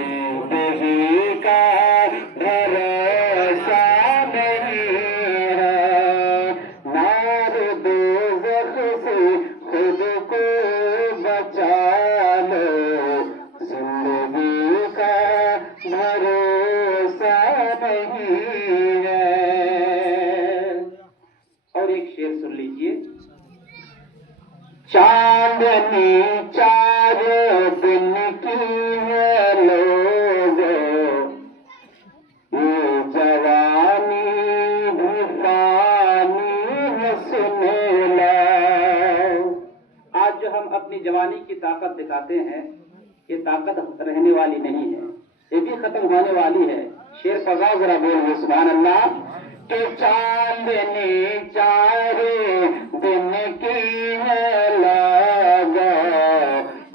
जिंदगी का भरोसा नहीं है। नार दोज़ख से खुद को बचा लो, जिंदगी का भरोसा नहीं है। और एक शेर सुन लीजिए। चांदनी चारों दिन की है लोगों, ये जवानी भी फानी है, सुन लो। आज जो हम अपनी जवानी की ताकत दिखाते हैं, ये ताकत रहने वाली नहीं है, ये भी खत्म होने वाली है। शेर पगा जरा बोलिए सुभान अल्लाह। के चांदनी चारे दिन की है लगा,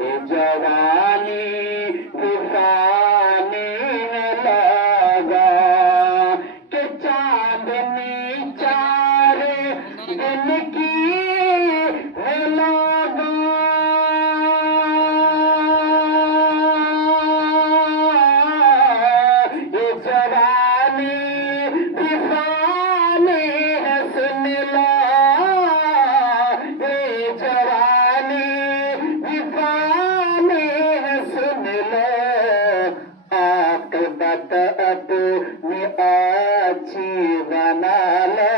ये जवानी विफानी है लगा। के चांदनी चारे दिन की है लगा, ये जवानी विफानी है, सुन लो। ये जवानी विफानी है, सुन लो। आक़िबत अपनी अच्छी बना लो,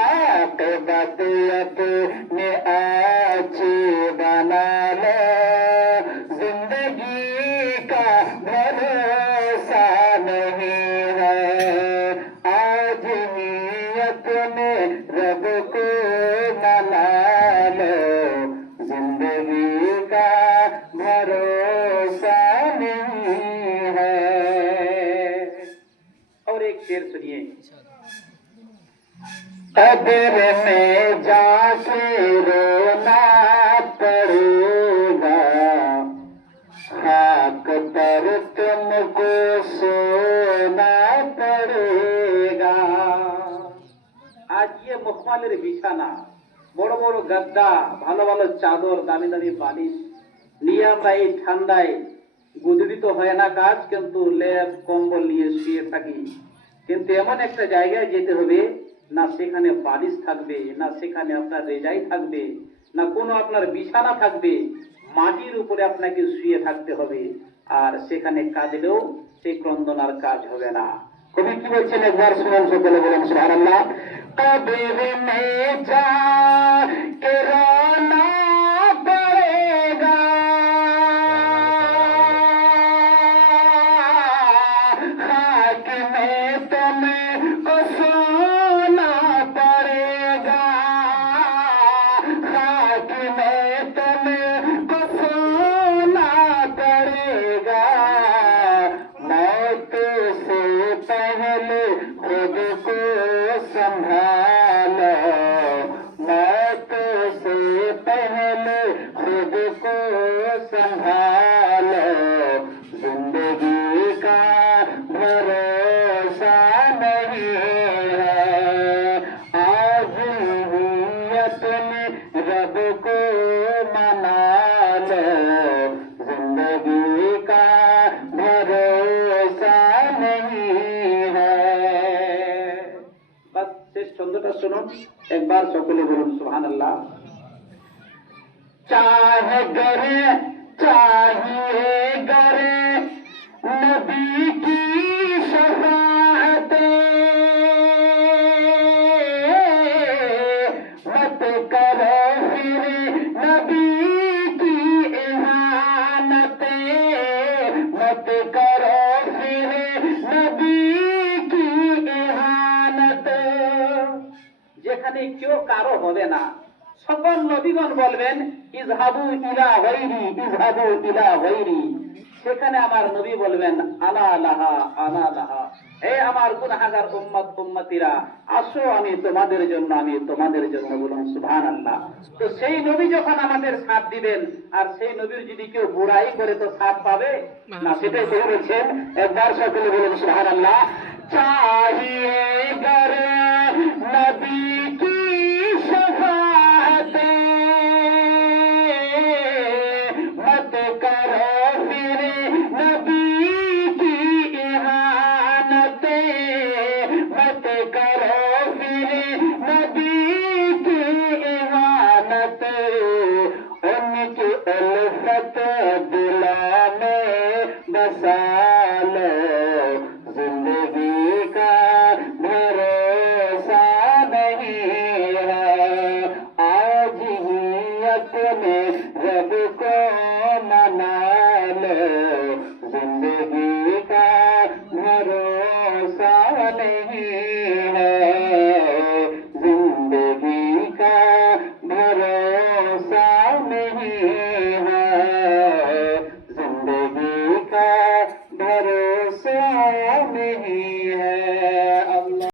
आक़िबत अपनी अच्छी बना लो। जिंदगी का भरोसा नहीं है, आज नियत में रब को मना लो, जिंदगी का भरोसा नहीं है। और एक शेर सुनिए। कब्र में जाके रोना पड़ेगा, खाक पर तुमको सोना पड़ेगा। आज ये मुखमालेर बिछाना, বড় বড় গাদ্দা, ভালো ভালো চাদর, দামি দামি বালিশ নিয়ে আমরা এই ঠান্ডায় গুদড়িত হয় না কাজ, কিন্তু লেপ কম্বল নিয়ে শুয়ে থাকি। কিন্তু এমন একটা জায়গায় যেতে হবে, না সেখানে বালিশ থাকবে, না সেখানে আপনার রেজাই থাকবে, না কোনো আপনার বিছানা থাকবে, মাটির উপরে আপনাকে শুয়ে থাকতে হবে। আর সেখানে কাঁদলেও সেই ক্রন্দনার কাজ হবে না। কবি কি বলছেন একবার শুনুন, সকলে বলেন সুবহানাল্লাহ। कब्र में जा के रोना पड़ेगा, खाक में तुमको सोना पड़ेगा, खाक में तुमको सोना पड़ेगा। मौत से पहले खुद को संभालो, मौत से पहले खुद को संभालो, जिंदगी का भरोसा नहीं है। आज नियत में रब को मना लो, जिंदगी का भरोसा नहीं है। बस শেষ ছন্দটা শুনুন একবার, সকলে বলুন সুবহানাল্লাহ। चाहे गरे चाहिए गरे नबी की शफाअत, मत करो फिर नबी की इहानत, मत करो फिर नबी की इहानत। যেখানে কেউ কারো হবে না, সকল নবীগণ বলবেন ইজহাবু ইলা গায়রি, ইজহাবু ইলা গায়রি। সেখানে আমার নবী বলবেন আনা লাহা, আনা লাহা। হে আমার গুনাহগার উম্মত উম্মতিরা, আসো আমি তোমাদের জন্য, আমি তোমাদের জন্য, বলুন সুবহানাল্লাহ। তো সেই নবী যখন আমাদের সাথ দিবেন, আর সেই নবীর যদি কেউ বুড়াই করে তো সাথ পাবে না, সেটাই তো বলেছেন। একবার সকলে বলুন সুবহানাল্লাহ। चाहिए गर नबी की शफाअत, मत करो फिर बसा लो, जिंदगी का भरोसा नहीं है। आज ही अपने रब को मना लो, जिंदगी का भरोसा नहीं है।